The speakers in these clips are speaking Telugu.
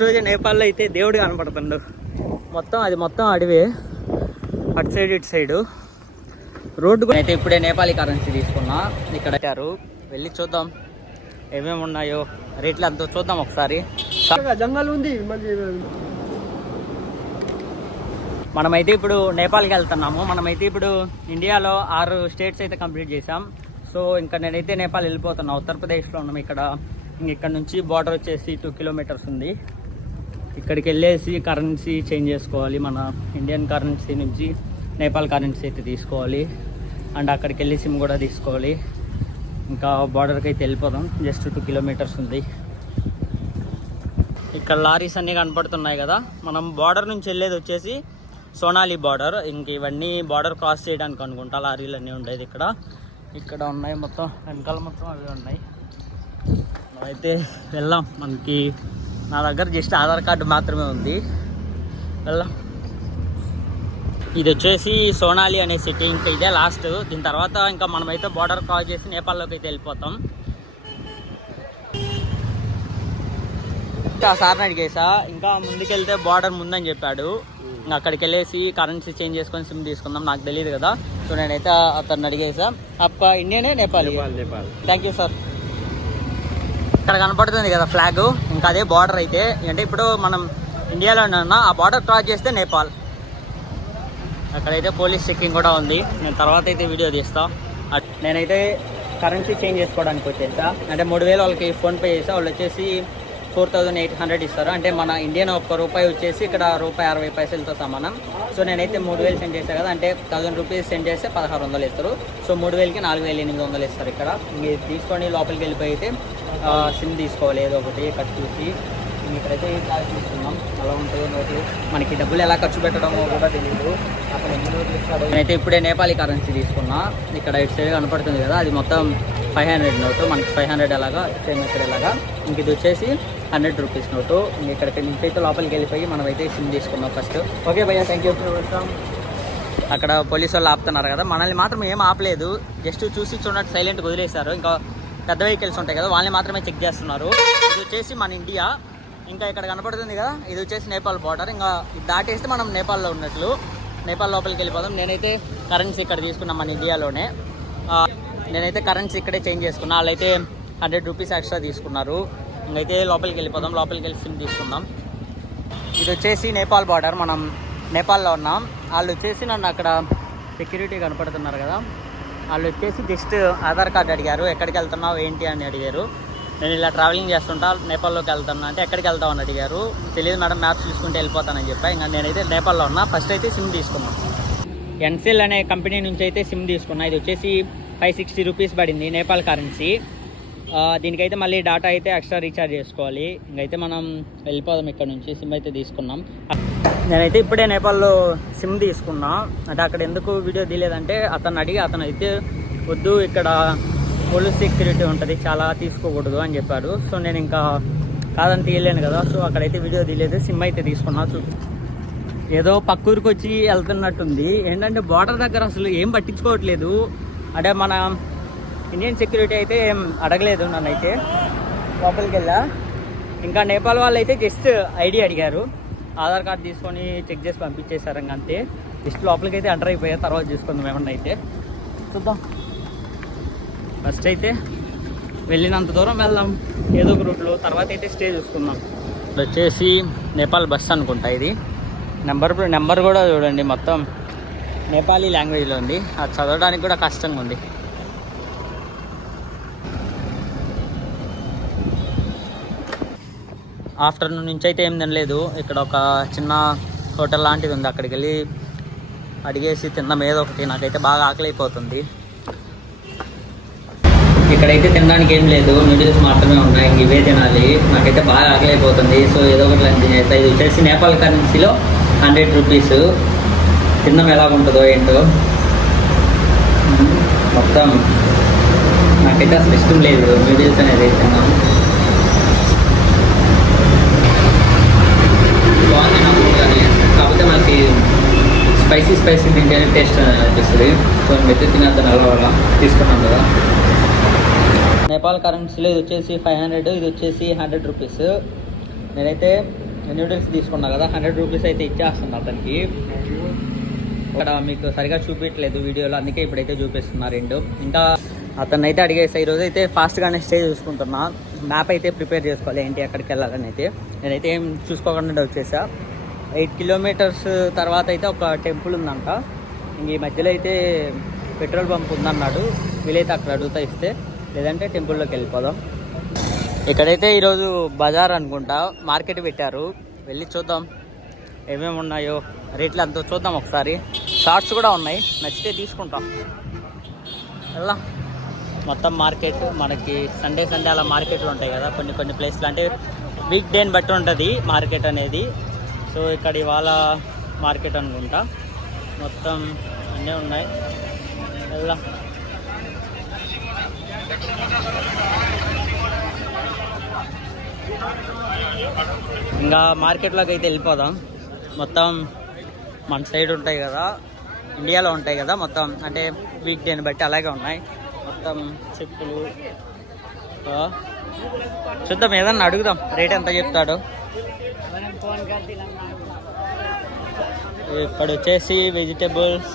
ఫస్ట్ రోజు నేపాల్లో అయితే దేవుడు కనపడుతుండు. అది మొత్తం అడవే, అటు సైడ్ ఇటు సైడు రోడ్డు కూడా. అయితే ఇప్పుడే నేపాలీ కరెన్సీ తీసుకున్నా. ఇక్కడ వెళ్ళి చూద్దాం ఏమేమి ఉన్నాయో, రేట్లు అంతా చూద్దాం ఒకసారి. జంగల్ ఉంది. మనమైతే ఇప్పుడు నేపాల్కి వెళ్తున్నాము. మనమైతే ఇప్పుడు ఇండియాలో 6 స్టేట్స్ అయితే కంప్లీట్ చేసాం. సో ఇంకా నేనైతే నేపాల్ వెళ్ళిపోతున్నా. ఉత్తరప్రదేశ్లో ఉన్నాం. ఇక్కడ నుంచి బార్డర్ వచ్చేసి 2 కిలోమీటర్స్ ఉంది. ఇక్కడికి వెళ్ళేసి కరెన్సీ చేంజ్ చేసుకోవాలి. మన ఇండియన్ కరెన్సీ నుంచి నేపాల్ కరెన్సీ అయితే తీసుకోవాలి. అండ్ అక్కడికి వెళ్ళి సిమ్ కూడా తీసుకోవాలి. ఇంకా బార్డర్కి అయితే వెళ్ళిపోదాం. జస్ట్ 2 కిలోమీటర్స్ ఉంది. ఇక్కడ లారీస్ అన్నీ కనపడుతున్నాయి కదా. మనం బార్డర్ నుంచి వెళ్ళేది వచ్చేసి సోనాలి బార్డర్. ఇంక ఇవన్నీ బార్డర్ క్రాస్ చేయడానికి అనుకుంటా లారీలు అన్నీ ఉండేది. ఇక్కడ ఉన్నాయి మొత్తం, వెనకాల మొత్తం అవి ఉన్నాయి. అయితే వెళ్దాం. నా దగ్గర జస్ట్ ఆధార్ కార్డు మాత్రమే ఉంది. వెళ్దాం. ఇది వచ్చేసి సోనాలి అనే సిటీ. ఇంకా ఇదే లాస్ట్. దీని తర్వాత ఇంకా మనమైతే బార్డర్ క్రాస్ చేసి నేపాల్లోకి అయితే వెళ్ళిపోతాం. ఇంకా సార్ని అడిగేసా, ఇంకా ముందుకెళ్తే బార్డర్ ముందని చెప్పాడు. ఇంకా అక్కడికి వెళ్ళేసి కరెన్సీ చేంజ్ చేసుకొని సిమ్ తీసుకుందాం. నాకు తెలియదు కదా. సో నేనైతే అతన్ని అడిగేసా. అప్ప ఇండియనే నేపాల్. Thank you sir. ఇక్కడ కనపడుతుంది కదా ఫ్లాగ్, ఇంకా అదే బార్డర్. అయితే అంటే ఇప్పుడు మనం ఇండియాలోనే ఉన్నా. ఆ బార్డర్ క్రాస్ చేస్తే నేపాల్. అక్కడైతే పోలీస్ చెకింగ్ కూడా ఉంది. నేను తర్వాత అయితే వీడియో తీస్తా. నేనైతే కరెన్సీ చేంజ్ చేసుకోవడానికి వచ్చేసా. అంటే 3000 వాళ్ళకి ఫోన్పే చేసా. వాళ్ళు వచ్చేసి 4800 ఇస్తారు. అంటే మన ఇండియన్ ₹1 వచ్చేసి ఇక్కడ ₹60 సమానం. సో నేనైతే 3000 సెండ్ చేశాను కదా. అంటే 1000 రూపీస్ సెండ్ చేస్తే 1600 ఇస్తారు. సో 3000కి 4800 ఇస్తారు. ఇక్కడ మీరు తీసుకొని లోపలికి వెళ్ళిపోయి అయితే సిమ్ తీసుకోవాలి. ఏదో ఒకటి కట్ చూసి. ఇక్కడైతే క్లాస్ తీసుకున్నాం. అలా ఉంటుంది నోట్లు. మనకి డబ్బులు ఎలా ఖర్చు పెట్టడమో కూడా తెలియదు. అసలు ఎన్ని నోట్లు ఇస్తాడు. నేనైతే ఇప్పుడే నేపాలీ కరెన్సీ తీసుకున్నా. ఇక్కడ ఇటు సైడ్ కనపడుతుంది కదా, అది మొత్తం 500 నోటు. మనకి 500 ఎలాగా సేమ్ ఇక్కడ ఎలాగా. ఇంక ఇది వచ్చేసి 100 రూపీస్ నోటు. ఇక్కడికి నుంచి అయితే లోపలికి వెళ్ళిపోయి మనమైతే సిమ్ తీసుకున్నాం ఫస్ట్. ఓకే భయ్యా, థ్యాంక్ యూ. అక్కడ పోలీసు వాళ్ళు ఆపుతున్నారు కదా. మనల్ని మాత్రం ఏం ఆపలేదు. జస్ట్ చూసి చూడట్టు సైలెంట్గా వదిలేశారు. ఇంకా పెద్ద వెహికల్స్ ఉంటాయి కదా, వాళ్ళని మాత్రమే చెక్ చేస్తున్నారు. ఇది వచ్చేసి మన ఇండియా. ఇంకా ఇక్కడ కనపడుతుంది కదా, ఇది వచ్చేసి నేపాల్ బార్డర్. ఇంకా ఇది దాటేస్తే మనం నేపాల్లో ఉన్నట్లు. నేపాల్ లోపలికి వెళ్ళిపోదాం. నేనైతే కరెన్సీ ఇక్కడ తీసుకున్నాం మన ఇండియాలోనే. నేనైతే కరెన్సీ ఇక్కడే చేంజ్ చేసుకున్నా. వాళ్ళైతే 100 రూపీస్ ఎక్స్ట్రా తీసుకున్నారు. ఇంకైతే లోపలికి వెళ్ళిపోదాం. లోపలికి వెళ్ళి సిమ్ తీసుకుందాం. ఇది వచ్చేసి నేపాల్ బార్డర్. మనం నేపాల్లో ఉన్నాం. వాళ్ళు వచ్చేసి నన్ను అక్కడ సెక్యూరిటీ కనపడుతున్నారు కదా, వాళ్ళు వచ్చేసి జస్ట్ ఆధార్ కార్డు అడిగారు. ఎక్కడికి వెళ్తున్నావు ఏంటి అని అడిగారు. నేను ఇలా ట్రావెలింగ్ చేస్తుంటా, నేపాల్లోకి వెళ్తాను అంటే ఎక్కడికి వెళ్తావు అని అడిగారు. తెలియదు మేడం, మ్యాప్స్ చూసుకుంటే వెళ్ళిపోతానని చెప్పా. ఇంకా నేనైతే నేపాల్లో ఉన్నా. ఫస్ట్ అయితే సిమ్ తీసుకున్నాం. ఎన్సెల్ అనే కంపెనీ నుంచి అయితే సిమ్ తీసుకున్నా. ఇది వచ్చేసి 560 రూపీస్ పడింది నేపాల్ కరెన్సీ. దీనికైతే మళ్ళీ డేటా అయితే ఎక్స్ట్రా రీఛార్జ్ చేసుకోవాలి. ఇంకైతే మనం వెళ్ళిపోదాం ఇక్కడ నుంచి. సిమ్ అయితే తీసుకున్నాం. నేనైతే ఇప్పుడే నేపాల్లో సిమ్ తీసుకున్నా. అంటే అక్కడ ఎందుకు వీడియో తీయలేదంటే అతను అయితే వద్దు, ఇక్కడ పోలీస్ సెక్యూరిటీ ఉంటుంది, చాలా తీసుకోకూడదు అని చెప్పారు. సో నేను ఇంకా కాదని తీయలేను కదా. సో అక్కడైతే వీడియో తీయలేదు. సిమ్ అయితే తీసుకున్నా. ఏదో పక్కూరికి వచ్చి వెళ్తున్నట్టుంది. ఏంటంటే బార్డర్ దగ్గర అసలు ఏం పట్టించుకోవట్లేదు. అంటే మన ఇండియన్ సెక్యూరిటీ అయితే ఏం అడగలేదు నన్నైతే. లోపలికి వెళ్ళా. ఇంకా నేపాల్ వాళ్ళు అయితే జస్ట్ ఐడి అడిగారు. ఆధార్ కార్డు తీసుకొని చెక్ చేసి పంపించేశారు. ఇంకా అంతే. జస్ట్ లోపలికి అయితే ఎంటర్ అయిపోయా. తర్వాత చూసుకుందాం ఏమన్నా అయితే. చూద్దాం. ఫస్ట్ అయితే వెళ్ళినంత దూరం వెళ్దాం ఏదో ఒక రూట్లో. తర్వాత అయితే స్టే చూసుకుందాం. ఇది వచ్చేసి నేపాల్ బస్ అనుకుంటా. ఇది నెంబర్ కూడా చూడండి, మొత్తం నేపాలీ లాంగ్వేజ్లో ఉంది. అది చదవడానికి కూడా కష్టంగా ఉంది. ఆఫ్టర్నూన్ నుంచి అయితే ఏం తినలేదు. ఇక్కడ ఒక చిన్న హోటల్ లాంటిది ఉంది. అక్కడికి వెళ్ళి అడిగేసి తిన్నాం ఏదో ఒకటి. నాకైతే బాగా ఆకలి అయిపోతుంది. ఇక్కడైతే తినడానికి ఏం లేదు, నూడిల్స్ మాత్రమే ఉన్నాయి. ఇంక ఇవే తినాలి. నాకైతే బాగా ఆకలి అయిపోతుంది. సో ఏదో ఒకటి లంచ్ చేస్తాను. ఇది వచ్చేసి నేపాల్ కరెన్సీలో 100 రూపీస్. తిన్నాం ఎలాగుంటుందో ఏంటో. మొత్తం నాకైతే అసలు ఇష్టం లేదు నూడిల్స్ అనేది. తిన్నాం బాగుంది నాకు కానీ, కాకపోతే మనకి స్పైసీ తింటేనే టేస్ట్ అనిపిస్తుంది. సో మెత్తి తినేద్దాం అలా తీసుకున్నాం కదా. నేపాల్ కరెన్సీలో ఇది వచ్చేసి 500, ఇది వచ్చేసి 100 రూపీస్. నేనైతే నూడిల్స్ తీసుకున్నా కదా 100 రూపీస్ అయితే ఇచ్చేస్తుంది అతనికి. ఇక్కడ మీకు సరిగా చూపించలేదు వీడియోలో, అందుకే ఇప్పుడైతే చూపిస్తున్నా రెండు. ఇంకా అతన్ని అయితే అడిగేసా. ఈరోజు అయితే ఫాస్ట్గానే స్టే చూసుకుంటున్నా. మ్యాప్ అయితే ప్రిపేర్ చేసుకోవాలి ఏంటి ఎక్కడికి వెళ్ళాలని అయితే. నేనైతే ఏం చూసుకోకుండా వచ్చేసా. 8 కిలోమీటర్స్ తర్వాత అయితే ఒక టెంపుల్ ఉందంట. ఇంక ఈ మధ్యలో అయితే పెట్రోల్ పంప్ ఉందన్నాడు. వీలైతే అక్కడ అడుగుతా ఇస్తే, లేదంటే టెంపుల్లోకి వెళ్ళిపోదాం. ఇక్కడైతే ఈరోజు బజార్ అనుకుంటా, మార్కెట్ పెట్టారు. వెళ్ళి చూద్దాం ఏమేమి ఉన్నాయో, రేట్లు అంతా చూద్దాం ఒకసారి. షార్ట్స్ కూడా ఉన్నాయి, నచ్చితే తీసుకుంటాం. ఎలా మొత్తం మార్కెట్ మనకి సండే అలా మార్కెట్లు ఉంటాయి కదా కొన్ని ప్లేస్లు, అంటే వీక్ డేని బట్టి ఉంటుంది మార్కెట్ అనేది. సో ఇక్కడ ఇవాళ మార్కెట్ అనుకుంటా, మొత్తం అన్నీ ఉన్నాయి. ఎలా ఇంకా మార్కెట్లోకి అయితే వెళ్ళిపోదాం. మొత్తం మన సైడ్ ఉంటాయి కదా, ఇండియాలో ఉంటాయి కదా మొత్తం, అంటే వీక్ డేని బట్టి అలాగే ఉన్నాయి. మొత్తం చెప్పులు చూద్దాం, ఏదన్నా అడుగుదాం రేట్ ఎంత చెప్తాడు. ఇక్కడ వచ్చేసి వెజిటేబుల్స్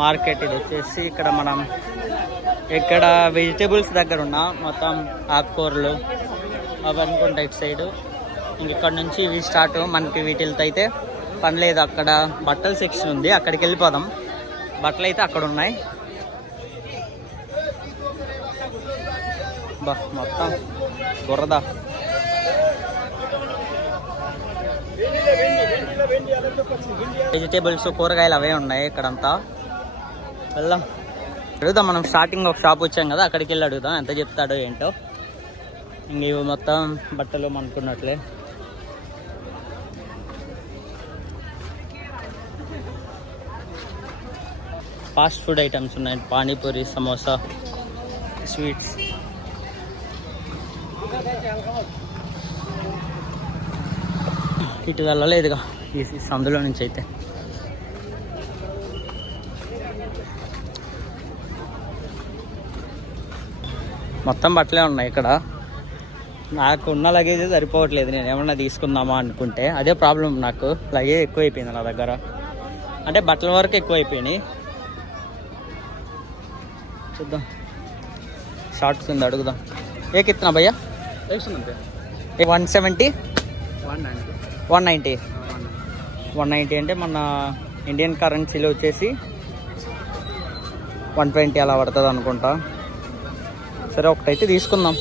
మార్కెట్. ఇది వచ్చేసి ఇక్కడ మనం ఇక్కడ వెజిటేబుల్స్ దగ్గర ఉన్న మొత్తం ఆకుకూరలు అవి అనుకుంటా ఇటు సైడు. ఇక్కడ నుంచి ఇవి స్టార్ట్. మనకి వీటితో అయితే పని లేదు. అక్కడ బట్టల సెక్షన్ ఉంది, అక్కడికి వెళ్ళిపోదాం. బట్టలు అయితే అక్కడ ఉన్నాయి. బా మొత్తం బురద. వెజిటేబుల్స్ కూరగాయలు అవే ఉన్నాయి ఇక్కడంతా. వెళ్దాం, అడుగుదాం. మనం స్టార్టింగ్ ఒక షాప్ వచ్చాం కదా, అక్కడికి వెళ్ళి అడుగుదాం ఎంత చెప్తాడో ఏంటో. ఇంక ఇవి మొత్తం బట్టలు అనుకున్నట్లే. ఫాస్ట్ ఫుడ్ ఐటమ్స్ ఉన్నాయి, పానీపూరి, సమోసా, స్వీట్స్. ఇటు వెళ్ళలేదుగా ఈ సందులో నుంచి అయితే. మొత్తం బట్టలే ఉన్నాయి ఇక్కడ. నాకు ఉన్న లగేజ్ సరిపోవట్లేదు. నేను ఏమన్నా తీసుకుందామా అనుకుంటే అదే ప్రాబ్లం. నాకు లగేజ్ ఎక్కువైపోయింది నా దగ్గర, అంటే బట్టల వరకు ఎక్కువైపోయినాయి. చూద్దాం, షార్ట్స్ ఉంది అడుగుదాం. ఏ కిత్నా భయ్యా? 170, 190. 190 అంటే మన ఇండియన్ కరెన్సీలో వచ్చేసి 120 అలా పడుతుంది అనుకుంటా. సరే ఒకటైతే తీసుకుందాం,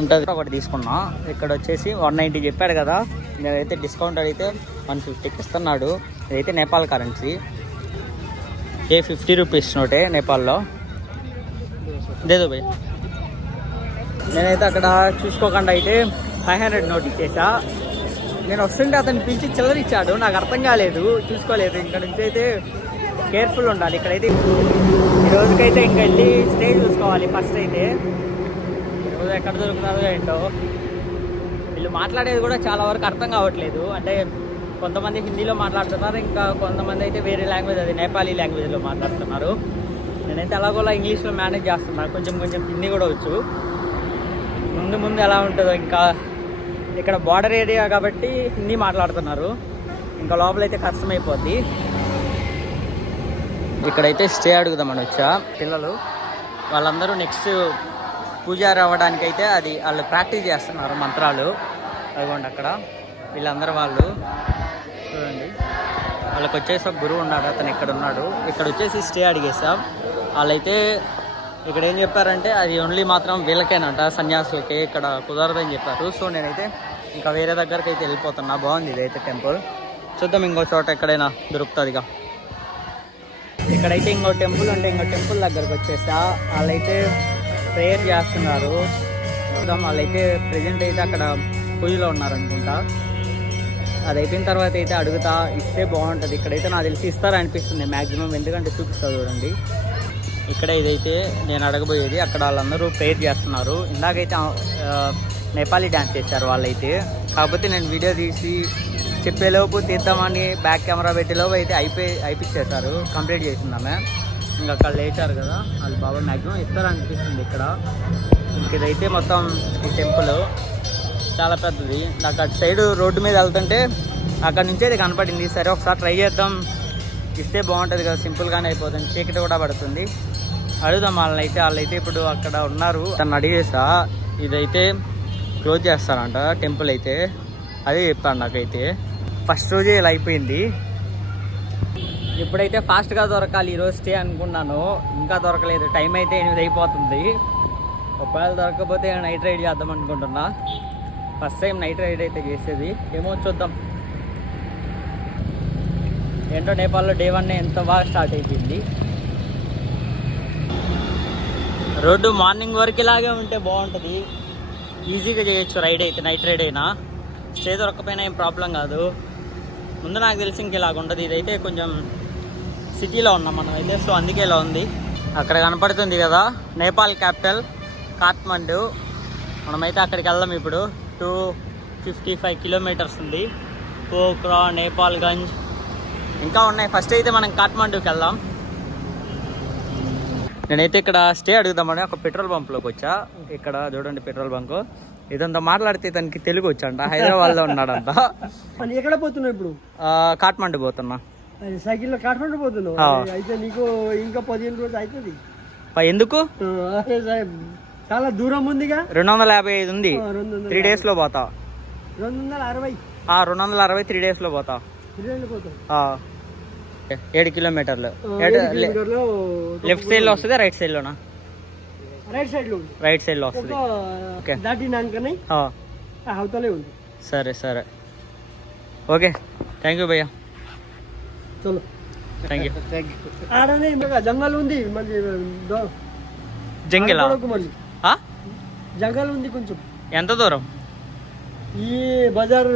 ఉంటుంది. ఒకటి తీసుకున్నా. ఇక్కడ వచ్చేసి 190 చెప్పాడు కదా. నేనైతే డిస్కౌంట్ అడిగితే 150కి ఇస్తున్నాడు. ఇదైతే నేపాల్ కరెన్సీ. 50 రూపీస్ నోటే నేపాల్లో. లేదు భయ్. నేనైతే అక్కడ చూసుకోకుండా అయితే 500 నోట్ ఇచ్చేసా. నేను వస్తుంటే అతను పిలిచి చిల్లర ఇచ్చాడు. నాకు అర్థం కాలేదు, చూసుకోలేదు. ఇక్కడ నుంచి అయితే కేర్ఫుల్ ఉండాలి. ఇక్కడైతే ఈ రోజుకైతే ఇంకా వెళ్ళి స్టే చూసుకోవాలి ఫస్ట్ అయితే. ఈరోజు ఎక్కడ దొరుకుతుందో ఏంటో. వీళ్ళు మాట్లాడేది కూడా చాలా వరకు అర్థం కావట్లేదు. అంటే కొంతమంది హిందీలో మాట్లాడుతున్నారు, ఇంకా కొంతమంది అయితే వేరే లాంగ్వేజ్, అది నేపాలీ లాంగ్వేజ్లో మాట్లాడుతున్నారు. నేనైతే అలాగోలా ఇంగ్లీష్లో మేనేజ్ చేస్తున్నాను. కొంచెం హిందీ కూడా వచ్చు. ముందు ఎలా ఉంటుందో. ఇంకా ఇక్కడ బార్డర్ ఏరియా కాబట్టి హిందీ మాట్లాడుతున్నారు. ఇంకా లోపలైతే కష్టమైపోద్ది. ఇక్కడైతే స్టే అడుగుదామని వచ్చా. పిల్లలు వాళ్ళందరూ నెక్స్ట్ పూజారి అవ్వడానికి అయితే అది వాళ్ళు ప్రాక్టీస్ చేస్తున్నారు మంత్రాలు. అదిగోండి అక్కడ వీళ్ళందరూ వాళ్ళు చూడండి. వాళ్ళకి వచ్చేసి ఒక గురువు ఉన్నాడు, అతను ఇక్కడ ఉన్నాడు. ఇక్కడ వచ్చేసి స్టే అడిగేసాం. వాళ్ళైతే ఇక్కడ ఏం చెప్పారంటే అది ఓన్లీ మాత్రం వీళ్ళకేనంట, సన్యాసులకే, ఇక్కడ కుదరదని చెప్పారు. సో నేనైతే ఇంకా వేరే దగ్గరికి అయితే వెళ్ళిపోతున్నా. బాగుంది ఇదైతే టెంపుల్. చూద్దాం ఇంకో చోట ఎక్కడైనా దొరుకుతుందిగా. ఇక్కడైతే ఇంకో టెంపుల్ ఉంటే ఇంకో టెంపుల్ దగ్గరకు వచ్చేసా. వాళ్ళైతే ప్రేయర్ చేస్తున్నారు. చూద్దాం. వాళ్ళైతే ప్రజెంట్ అయితే అక్కడ పూజలో ఉన్నారనుకుంటా. అది అయిపోయిన తర్వాత అయితే అడుగుతా, ఇస్తే బాగుంటుంది. ఇక్కడైతే నాకు తెలిసి ఇస్తారనిపిస్తుంది మ్యాక్సిమం, ఎందుకంటే చూపిస్తా చూడండి. ఇక్కడ ఇదైతే నేను అడగబోయేది. అక్కడ వాళ్ళందరూ ప్రేయర్ చేస్తున్నారు. ఇందాకైతే నేపాలీ డ్యాన్స్ చేశారు వాళ్ళైతే. కాకపోతే నేను వీడియో తీసి చెప్పేలోపు తీద్దామని బ్యాక్ కెమెరా పెట్టేలోపు అయితే అయిపించేశారు, కంప్లీట్ చేసిందామె. ఇంకా అక్కడ లేచారు కదా వాళ్ళు. బాబా మ్యాక్సిమం ఇస్తారనిపిస్తుంది ఇక్కడ. ఇంక ఇదైతే మొత్తం ఈ టెంపుల్ చాలా పెద్దది. నాకు అటు సైడ్ రోడ్డు మీద వెళ్తుంటే అక్కడ నుంచి అది కనపడింది. సరే ఒకసారి ట్రై చేద్దాం, ఇస్తే బాగుంటుంది కదా, సింపుల్గానే అయిపోతుంది, చీకటి కూడా పడుతుంది. అడుగుదాం వాళ్ళైతే ఇప్పుడు అక్కడ ఉన్నారు. తను అడిగేసా, ఇదైతే క్లోజ్ చేస్తారంట టెంపుల్ అయితే, అదే చెప్పాను నాకైతే. ఫస్ట్ రోజే ఇలా అయిపోయింది. ఇప్పుడైతే ఫాస్ట్గా దొరకాలి ఈరోజు స్టే అనుకున్నాను, ఇంకా దొరకలేదు. టైం అయితే 8 అయిపోతుంది. ఒకవేళ దొరకకపోతే నైట్ రైడ్ చేద్దాం అనుకుంటున్నా. ఫస్ట్ టైం నైట్ రైడ్ అయితే చేసేది, ఏమో చూద్దాం. ఏంటో నేపాల్లో డే 1 ఎంత బాగా స్టార్ట్ అయిపోయింది. రోడ్డు మార్నింగ్ వరకు ఇలాగే ఉంటే బాగుంటుంది, ఈజీగా చేయొచ్చు రైడ్ అయితే. నైట్ రైడ్ అయినా స్టే దొరకపోయినా ఏం ప్రాబ్లం కాదు. ముందు నాకు తెలిసి ఇంక ఇలాగ ఉండదు. ఇదైతే కొంచెం సిటీలో ఉన్నాం మనం అయితే, సో అందుకే ఇలా ఉంది. అక్కడ కనపడుతుంది కదా నేపాల్ క్యాపిటల్ కాఠ్మండు. మనమైతే అక్కడికి వెళ్దాం ఇప్పుడు. 255 కిలోమీటర్స్ ఉంది. పోఖ్రా, నేపాల్గంజ్ ఇంకా ఉన్నాయి. ఫస్ట్ అయితే మనం కాఠ్మండూకి వెళ్దాం. నేనైతే ఇక్కడ స్టే అడుగుదామని ఒక పెట్రోల్ బంక్లోకి వచ్చా. ఇక్కడ చూడండి పెట్రోల్ బంక్. ఇదంతా మాట్లాడితే తనకి తెలుగు వచ్చంట, హైదరాబాద్లో ఉన్నాడంట. ఎక్కడ పోతున్నావు ఇప్పుడు? కాఠ్మండు పోతున్నా. సైకిల్లో కాఠ్మండు పోతున్నావు అయితే? నీకు ఇంకా 15 రోజులు అవుతుంది. ఎందుకు? చాలా దూరం ఉందిగా. 255 ఉంది, 3 days లో పోతా. 260 3 days లో పోతా. 7 కిలోమీటర్లు. లెఫ్ట్ సైడ్ లో వస్తుంది, రైట్ సైడ్ లోనా? రైట్ సైడ్ లో వస్తుంది. దాటినాకనే అవతలే ఉంది. సరే సరే, ఓకే, థ్యాంక్ యూ భయ్యా. చలో, థ్యాంక్ యూ. ఆడనే జంగల్ ఉంది, మళ్ళీ జంగల్ మళ్ళీ జంగల్ ఉంది కొంచెం. ఎంత దూరం? ఈ బజార్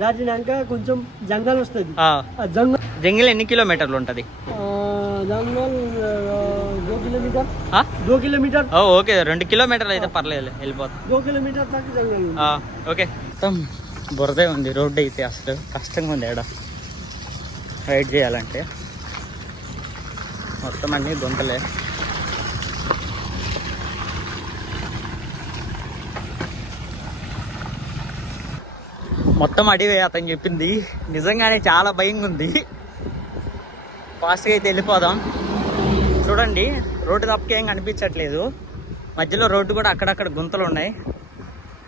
దాటినాక కొంచెం జంగల్ వస్తుంది. జంగల్ ఎన్ని కిలోమీటర్లు ఉంటది? జంగల్ 2 కిలోమీటర్. ఓకే, 2 కిలోమీటర్లు అయితే పర్లేదు, వెళ్ళిపోతాం. 2 కిలోమీటర్ దాకా జంగల్. ఓకే. మొత్తం బురదే ఉంది రోడ్డు అయితే, అసలు కష్టంగా ఉంది ఆడ రైడ్ చేయాలంటే. మొత్తం అన్ని గుంతలే. మొత్తం అడివే అతను చెప్పింది. నిజంగానే చాలా భయంగా ఉంది. ఫాస్ట్గా అయితే వెళ్ళిపోదాం. చూడండి రోడ్డు తప్పకేం కనిపించట్లేదు, మధ్యలో రోడ్డు కూడా అక్కడక్కడ గుంతలు ఉన్నాయి.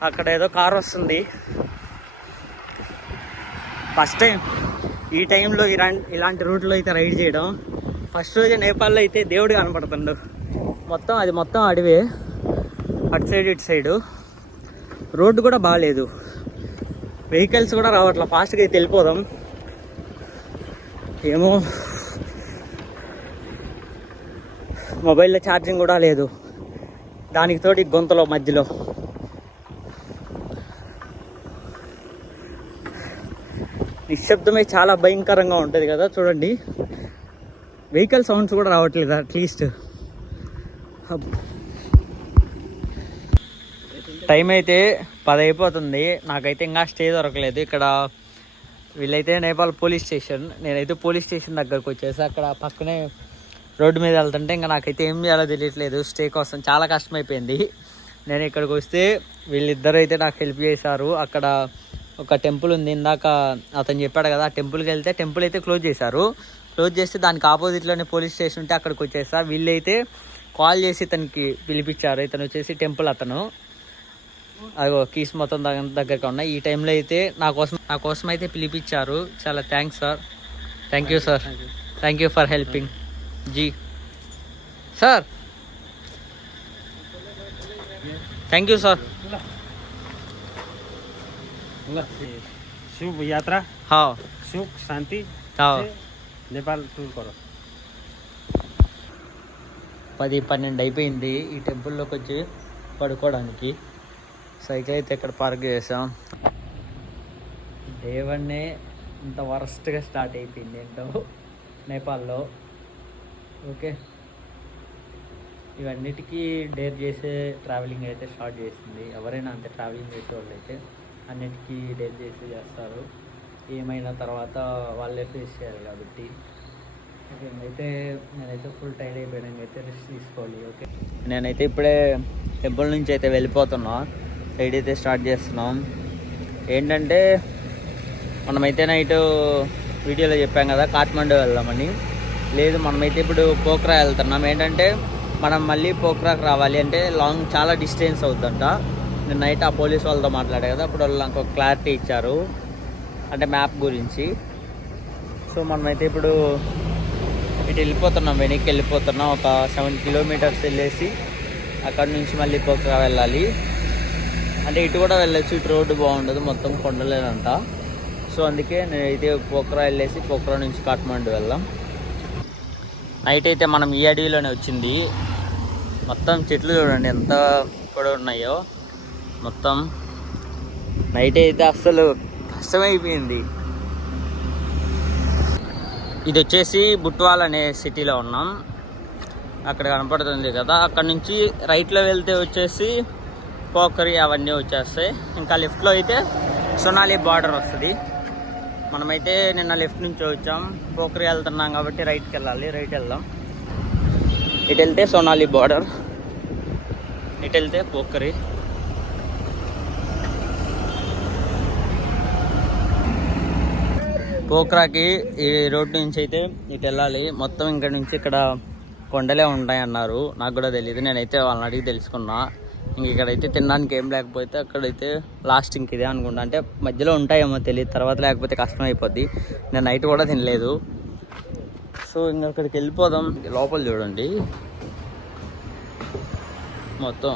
అక్కడ ఏదో కారు వస్తుంది. ఫస్ట్ టైం ఈ టైంలో ఇలాంటి రూట్లో అయితే రైడ్ చేయడం. ఫస్ట్ రోజు నేపాల్లో అయితే దేవుడు కనపడుతుండు. మొత్తం అడివే, అటు సైడ్ ఇటు సైడు. రోడ్డు కూడా బాగాలేదు, వెహికల్స్ కూడా రావట్లా. ఫాస్ట్గా అయితే వెళ్ళిపోదాం. ఏమో మొబైల్లో ఛార్జింగ్ కూడా లేదు, దానికి తోటి గొంతులో మధ్యలో. నిశ్శబ్దమే చాలా భయంకరంగా ఉంటుంది కదా. చూడండి వెహికల్ సౌండ్స్ కూడా రావట్లేదు అట్లీస్ట్. టైం అయితే 10 అయిపోతుంది. నాకైతే ఇంకా స్టే దొరకలేదు. ఇక్కడ వీళ్ళైతే నేపాల్ పోలీస్ స్టేషన్, నేనైతే పోలీస్ స్టేషన్ దగ్గరకు వచ్చేసి అక్కడ పక్కనే రోడ్డు మీద వెళ్తుంటే ఇంకా నాకైతే ఏం చేయాలో తెలియట్లేదు. స్టే కోసం చాలా కష్టమైపోయింది. నేను ఇక్కడికి వస్తే వీళ్ళిద్దరు అయితే నాకు హెల్ప్ చేశారు. అక్కడ ఒక టెంపుల్ ఉంది, ఇందాక అతను చెప్పాడు కదా, ఆ టెంపుల్కి వెళ్తే టెంపుల్ అయితే క్లోజ్ చేశారు. క్లోజ్ చేస్తే దానికి ఆపోజిట్లోనే పోలీస్ స్టేషన్ ఉంటే అక్కడికి వచ్చేసా. వీళ్ళైతే కాల్ చేసి ఇతనికి పిలిపించారు. ఇతను వచ్చేసి టెంపుల్ అతను. అదిగో కీస్ మొత్తం దగ్గరగా ఉన్నాయి. ఈ టైంలో అయితే నా కోసం అయితే పిలిపించారు. చాలా thanks sir. Thank you sir, thank you for helping ji sir, thank you sir. शुभ यात्रा, हाँ, सुख शांति, हाँ. नेपाल टूर करो. 10-12 అయిపోయింది ఈ టెంపుల్లోకి వచ్చి పడుకోవడానికి. సైకిల్ అయితే ఇక్కడ పార్క్ చేసాం. డే 1 ఇంత వరస్ట్గా స్టార్ట్ అయిపోయింది ఏంటో నేపాల్లో. ఓకే, ఇవన్నిటికీ డేర్ చేసే ట్రావెలింగ్ అయితే స్టార్ట్ చేసింది. ఎవరైనా అంతే, ట్రావెలింగ్ చేసే వాళ్ళు అయితే అన్నిటికీ డేర్ చేసి చేస్తారు. ఏమైనా తర్వాత వాళ్ళే ఫేస్ చేయాలి కాబట్టి. ఓకే, నేనైతే ఫుల్ టైర్డ్ అయిపోయాను, అయితే రెస్ట్ తీసుకోవాలి. ఓకే, నేనైతే ఇప్పుడే టెంపుల్ నుంచి అయితే వెళ్ళిపోతున్నా. రైడ్ అయితే స్టార్ట్ చేస్తున్నాం. ఏంటంటే మనమైతే నైట్ వీడియోలో చెప్పాం కదా కాఠ్మండూ వెళ్దామని. లేదు, మనమైతే ఇప్పుడు పోఖ్రా వెళ్తున్నాం. ఏంటంటే మనం మళ్ళీ పోఖ్రాకి రావాలి అంటే చాలా డిస్టెన్స్ అవుతుందంట. నేను నైట్ ఆ పోలీస్ వాళ్ళతో మాట్లాడే కదా, అప్పుడు వాళ్ళు నాకు క్లారిటీ ఇచ్చారు అంటే మ్యాప్ గురించి. సో మనమైతే ఇప్పుడు ఇటు వెళ్ళిపోతున్నాం, వెనక్కి వెళ్ళిపోతున్నాం. ఒక 7 కిలోమీటర్స్ వెళ్ళేసి అక్కడ నుంచి మళ్ళీ పోఖ్రా వెళ్ళాలి. అంటే ఇటు కూడా వెళ్ళొచ్చు, ఇటు రోడ్డు బాగుండదు, మొత్తం కొండలేనంట. సో అందుకే నేనైతే పోఖ్రా వెళ్ళేసి పోఖ్రా నుంచి కాఠ్మండూ వెళ్దాం. నైట్ అయితే మనం ఈ అడవిలోనే వచ్చింది. మొత్తం చెట్లు చూడండి ఎంత కూడా ఉన్నాయో. మొత్తం నైట్ అయితే అస్సలు కష్టమైపోయింది. ఇది వచ్చేసి బుట్వాల్ అనే సిటీలో ఉన్నాం. అక్కడ కనపడుతుంది కదా, అక్కడ నుంచి రైట్లో వెళ్తే వచ్చేసి పోఖరి అవన్నీ వచ్చేస్తాయి. ఇంకా లెఫ్ట్లో అయితే సోనాలి బార్డర్ వస్తుంది. మనమైతే నిన్న లెఫ్ట్ నుంచి వచ్చాం, పోఖరి వెళ్తున్నాం కాబట్టి రైట్కి వెళ్ళాలి. రైట్ వెళ్దాం. ఇటు వెళ్తే సోనాలి బార్డర్, ఇటు వెళ్తే పోఖరి. పోఖ్రాకి ఈ రోడ్ నుంచి అయితే ఇటు వెళ్ళాలి. మొత్తం ఇక్కడ నుంచి ఇక్కడ కొండలే ఉంటాయి అన్నారు, నాకు కూడా తెలియదు. నేనైతే వాళ్ళని అడిగి తెలుసుకున్నా. ఇంక ఇక్కడైతే తినడానికి ఏం లేకపోతే అక్కడైతే లాస్ట్ ఇంక ఇదే అనుకుంటా. అంటే మధ్యలో ఉంటాయేమో తెలియదు, తర్వాత లేకపోతే కష్టం అయిపోద్ది. నేను నైట్ కూడా తినలేదు. సో ఇంకా అక్కడికి వెళ్ళిపోదాం. లోపల చూడండి మొత్తం,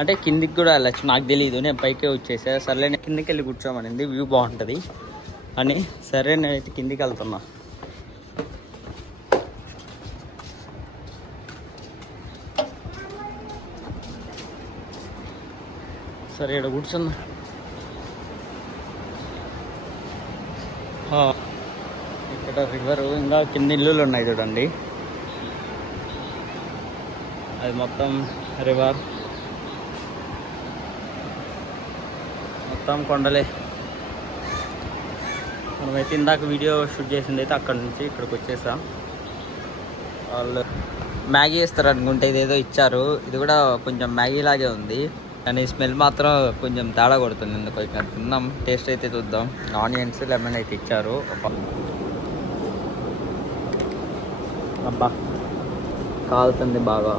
అంటే కిందికి కూడా వెళ్ళచ్చు, నాకు తెలియదు. నేను పైకే వచ్చేసా. సర్లే నేను కిందికి వెళ్ళి కూర్చోమనింది, వ్యూ బాగుంటుంది అని. సరే నేనైతే కిందికి వెళ్తున్నా. సరే ఇక్కడ కూర్చుందా. ఇక్కడ రివరు, ఇంకా కింద ఇల్లులు ఉన్నాయి చూడండి, అది మొత్తం రివర్, మొత్తం కొండలే. మనమైతే ఇందాక వీడియో షూట్ చేసింది అయితే అక్కడ నుంచి ఇక్కడికి వచ్చేసాం. వాళ్ళు మ్యాగీ ఇస్తారు అనుకుంటే ఇదేదో ఇచ్చారు. ఇది కూడా కొంచెం మ్యాగీ లాగే ఉంది, కానీ స్మెల్ మాత్రం కొంచెం తేడా కొడుతుంది. ఎందుకు ఇక్కడ తిందాం, టేస్ట్ అయితే చూద్దాం. ఆనియన్స్ లెమన్ అయితే ఇచ్చారు. అబ్బా కాలుతుంది బాగా.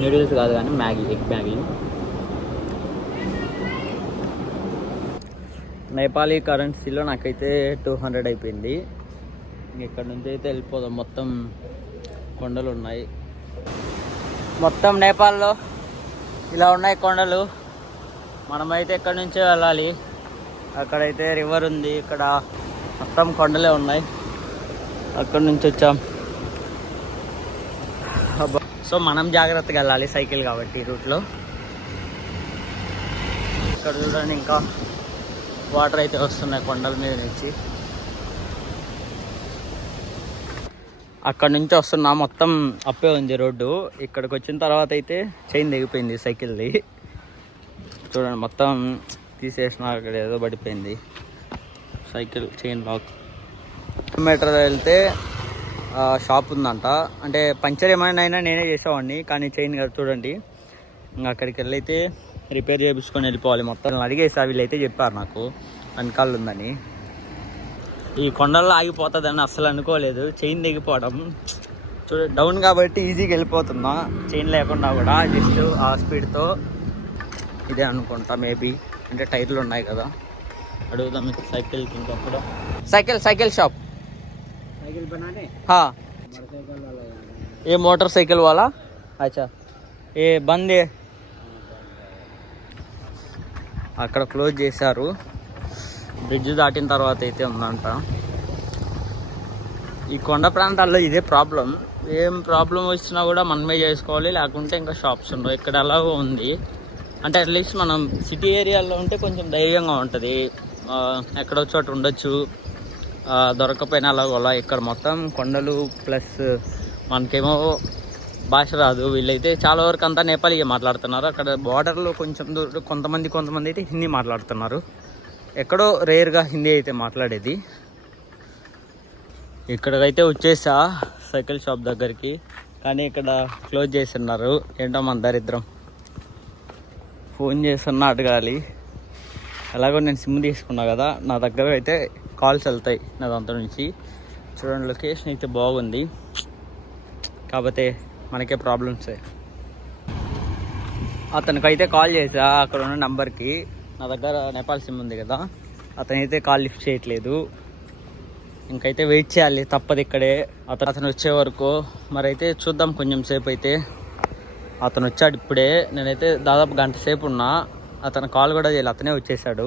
నూడిల్స్ కాదు కానీ మ్యాగీ, ఎగ్ మ్యాగీ. నేపాలీ కరెన్సీలో నాకైతే 200 అయిపోయింది. ఇక్కడ నుంచి అయితే వెళ్ళిపోదాం. మొత్తం కొండలు ఉన్నాయి. మొత్తం నేపాల్లో ఇలా ఉన్నాయి కొండలు. మనమైతే ఇక్కడ నుంచే వెళ్ళాలి. అక్కడైతే రివర్ ఉంది, ఇక్కడ మొత్తం కొండలే ఉన్నాయి. అక్కడ నుంచి వచ్చాం. సో మనం జాగ్రత్తగా వెళ్ళాలి, సైకిల్ కాబట్టి ఈ రూట్లో. ఇక్కడ చూడండి ఇంకా వాటర్ అయితే వస్తున్నాయి కొండల మీద నుంచి. అక్కడ నుంచి వస్తున్నా, మొత్తం అప్పే ఉంది రోడ్డు. ఇక్కడికి వచ్చిన తర్వాత అయితే చైన్ దిగిపోయింది సైకిల్ది. చూడండి మొత్తం తీసేసిన, అక్కడ ఏదో పడిపోయింది సైకిల్ చైన్ లాక్. కిలోమీటర్ వెళ్తే షాప్ ఉందంట. అంటే పంచర్ ఏమైనా అయినా నేనే చేసేవాడిని, కానీ చైన్ కదా చూడండి. ఇంకా అక్కడికి వెళ్ళి అయితే రిపేర్ చేయించుకొని వెళ్ళిపోవాలి. మొత్తం అడిగేసా, వీళ్ళైతే చెప్పారు నాకు వెనకాల ఉందని. ఈ కొండల్లో ఆగిపోతుందని అస్సలు అనుకోలేదు. చైన్ దిగిపోవడం డౌన్ కాబట్టి ఈజీగా వెళ్ళిపోతున్నా, చైన్ లేకుండా కూడా. జస్ట్ ఆ స్పీడ్తో ఇదే అనుకుంటా మేబీ, అంటే టైర్లు ఉన్నాయి కదా. అడుగుదాం సైకిల్కి ఇంకొకడు. సైకిల్ షాప్ साइकिल बनाने हाँ मोटरसाइकिल वाला ये मोटरसाइकिल वाला अच्छा ये बंद है అక్కడ క్లోజ్ చేశారు. బ్రిడ్జ్ దాటిన తర్వాత అయితే ఉందంట. ఈ కొండ ప్రాంతాల్లో ఇదే ప్రాబ్లం. ఏం ప్రాబ్లం వచ్చినా కూడా మనమే చేసుకోవాలి, లేకుంటే ఇంకా షాప్స్ ఉండవు. ఇక్కడ అలాగో ఉంది. అంటే అట్లీస్ట్ మనం సిటీ ఏరియాలో ఉంటే కొంచెం ధైర్యంగా ఉంటుంది, ఎక్కడో చోట ఉండొచ్చు, దొరకపోయినా అలా. ఇక్కడ మొత్తం కొండలు ప్లస్ మనకేమో భాష రాదు. వీళ్ళైతే చాలా వరకు అంతా నేపాలీగా మాట్లాడుతున్నారు. అక్కడ బార్డర్లో కొంచెం దూరం కొంతమంది అయితే హిందీ మాట్లాడుతున్నారు. ఎక్కడో రేర్గా హిందీ అయితే మాట్లాడేది. ఇక్కడికైతే వచ్చేసా సైకిల్ షాప్ దగ్గరికి. కానీ ఇక్కడ క్లోజ్ చేస్తున్నారు. ఏంటో మన దరిద్రం. ఫోన్ చేస్తున్నా అడగాలి. ఎలాగో నేను సిమ్ తీసుకున్నా కదా, నా దగ్గర అయితే కాల్స్ వెళ్తాయి నా దాంట్లో నుంచి. చూడండి లొకేషన్ అయితే బాగుంది, కాకపోతే మనకే ప్రాబ్లమ్సే. అతనికైతే కాల్ చేసా అక్కడ ఉన్న నెంబర్కి. నా దగ్గర నేపాల్ సిమ్ ఉంది కదా, అతనైతే కాల్ లిఫ్ట్ చేయట్లేదు. ఇంకైతే వెయిట్ చేయాలి, తప్పదు ఇక్కడే అతను వచ్చే వరకు. మరి అయితే చూద్దాం కొంచెం సేపు అయితే. అతను వచ్చాడు ఇప్పుడే. నేనైతే దాదాపు గంట సేపు ఉన్నా, అతను కాల్ కూడా చేయాలి. అతనే వచ్చేసాడు.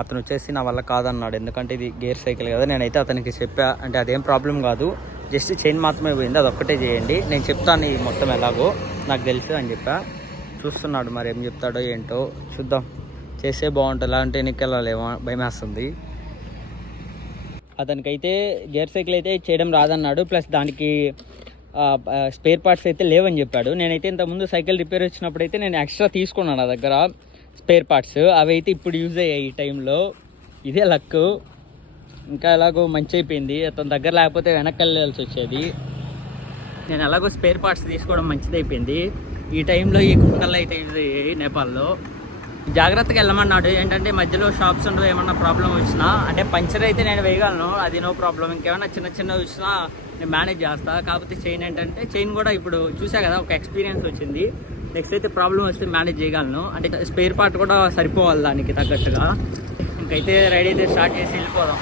అతను వచ్చేసి నా వల్ల కాదన్నాడు, ఎందుకంటే ఇది గేర్ సైకిల్ కదా. నేనైతే అతనికి చెప్పా, అంటే అదేం ప్రాబ్లం కాదు, జస్ట్ చైన్ మాత్రమే పోయింది, అది ఒక్కటే చేయండి, నేను చెప్తాను ఈ మొత్తం ఎలాగో నాకు తెలుసు అని చెప్పా. చూస్తున్నాడు, మరి ఏం చెప్తాడో ఏంటో చూద్దాం. చేస్తే బాగుంటుంది, అలాంటి ఎన్నికెళ్ళాలేమో భయం వేస్తుంది. అతనికైతే గేర్ సైకిల్ అయితే చేయడం రాదన్నాడు, ప్లస్ దానికి స్పేర్ పార్ట్స్ అయితే లేవని చెప్పాడు. నేనైతే ఇంతకుముందు సైకిల్ రిపేర్ వచ్చినప్పుడు అయితే నేను ఎక్స్ట్రా తీసుకున్నాను నా దగ్గర స్పేర్ పార్ట్స్, అవి అయితే ఇప్పుడు యూజ్ అయ్యాయి ఈ టైంలో. ఇదే లక్. ఇంకా ఎలాగో మంచి అయిపోయింది, అతని దగ్గర లేకపోతే వెనక్కి వెళ్ళాల్సి వచ్చేది. నేను ఎలాగో స్పేర్ పార్ట్స్ తీసుకోవడం మంచిది అయిపోయింది. ఈ టైంలో ఈ కుక్కలు అయితే యూజ్ అయ్యాయి నేపాల్లో. జాగ్రత్తగా వెళ్ళమన్నాడు, ఏంటంటే మధ్యలో షాప్స్ ఉండవు, ఏమన్నా ప్రాబ్లం వచ్చినా, అంటే పంచర్ అయితే నేను వేయగలను, అది నో ప్రాబ్లం. ఇంకేమైనా చిన్న చిన్న వచ్చినా నేను మేనేజ్ చేస్తా. కాకపోతే చైన్ ఏంటంటే చైన్ కూడా ఇప్పుడు చూసా కదా, ఒక ఎక్స్పీరియన్స్ వచ్చింది. నెక్స్ట్ అయితే ప్రాబ్లం వస్తే మేనేజ్ చేయగలను, అంటే స్పేర్ పార్ట్ కూడా సరిపోవాలి దానికి తగ్గట్టుగా. ఇంకైతే రైడ్ అయితే స్టార్ట్ చేసి వెళ్ళిపోదాం.